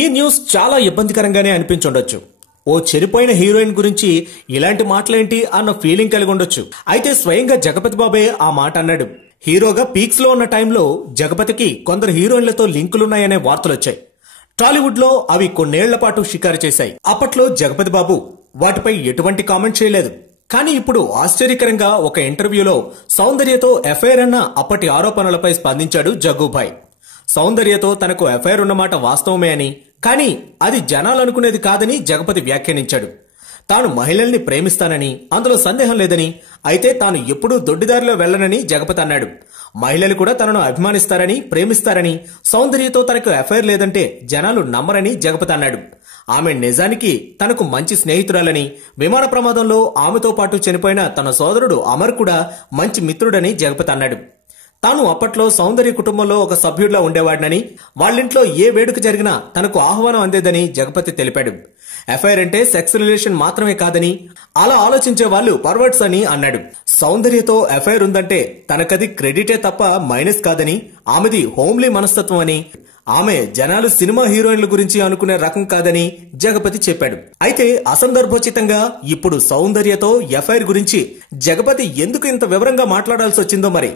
ఈ న్యూస్ చాలా ఇబ్బందికరంగానే అనిపించుండొచ్చు. ఓ చెడిపోయిన హీరోయిన్ గురించి ఇలాంటి మాటలేంటి అన్న ఫీలింగ్ కలిగి ఉండొచ్చు. అయితే స్వయంగా జగపతి బాబే ఆ మాట అన్నాడు. హీరోగా పీక్స్ లో ఉన్న టైంలో జగపతికి కొందరు హీరోయిన్లతో లింకులున్నాయనే వార్తలొచ్చాయి. టాలీవుడ్ లో అవి కొన్నేళ్ల పాటు షికారు చేశాయి. అప్పట్లో జగపతి బాబు వాటిపై ఎటువంటి కామెంట్ చేయలేదు. కానీ ఇప్పుడు ఆశ్చర్యకరంగా ఒక ఇంటర్వ్యూలో సౌందర్యతో ఎఫైర్ అన్న అప్పటి ఆరోపణలపై స్పందించాడు జగ్గుభాయ్. సౌందర్యతో తనకు ఎఫైర్ ఉన్నమాట వాస్తవమే అని, కానీ అది జనాలనుకునేది కాదని జగపతి వ్యాఖ్యానించాడు. తాను మహిళల్ని ప్రేమిస్తానని, అందులో సందేహం లేదని, అయితే తాను ఎప్పుడూ దొడ్డిదారిలో వెళ్లనని జగపతి అన్నాడు. మహిళలు కూడా తనను అభిమానిస్తారని, ప్రేమిస్తారని, సౌందర్యతో తనకు ఎఫైర్ లేదంటే జనాలు నమ్మరని జగపతి అన్నాడు. ఆమె నిజానికి తనకు మంచి స్నేహితురాలని, విమాన ప్రమాదంలో ఆమెతో పాటు చనిపోయిన తన సోదరుడు అమర్ కూడా మంచి మిత్రుడని జగపతి అన్నాడు. తాను అప్పట్లో సౌందర్య కుటుంబంలో ఒక సభ్యుడిలా ఉండేవాడినని, వాళ్ళింట్లో ఏ వేడుక జరిగినా తనకు ఆహ్వానం అందేదని జగపతి తెలిపాడు. ఎఫైర్ అంటే సెక్స్ రిలేషన్ మాత్రమే కాదని, అలా ఆలోచించే వాళ్ళు పర్వర్ట్స్ అని అన్నాడు. సౌందర్యతో ఎఫైర్ ఉందంటే తనకది క్రెడిటే తప్ప మైనస్ కాదని, ఆమెది హోమ్లీ మనస్తత్వం అని, ఆమె జనాలు సినిమా హీరోయిన్ల గురించి అనుకునే రకం కాదని జగపతి చెప్పాడు. అయితే అసందర్భోచితంగా ఇప్పుడు సౌందర్యతో ఎఫైర్ గురించి జగపతి ఎందుకు ఇంత వివరంగా మాట్లాడాల్సి వచ్చిందో మరి.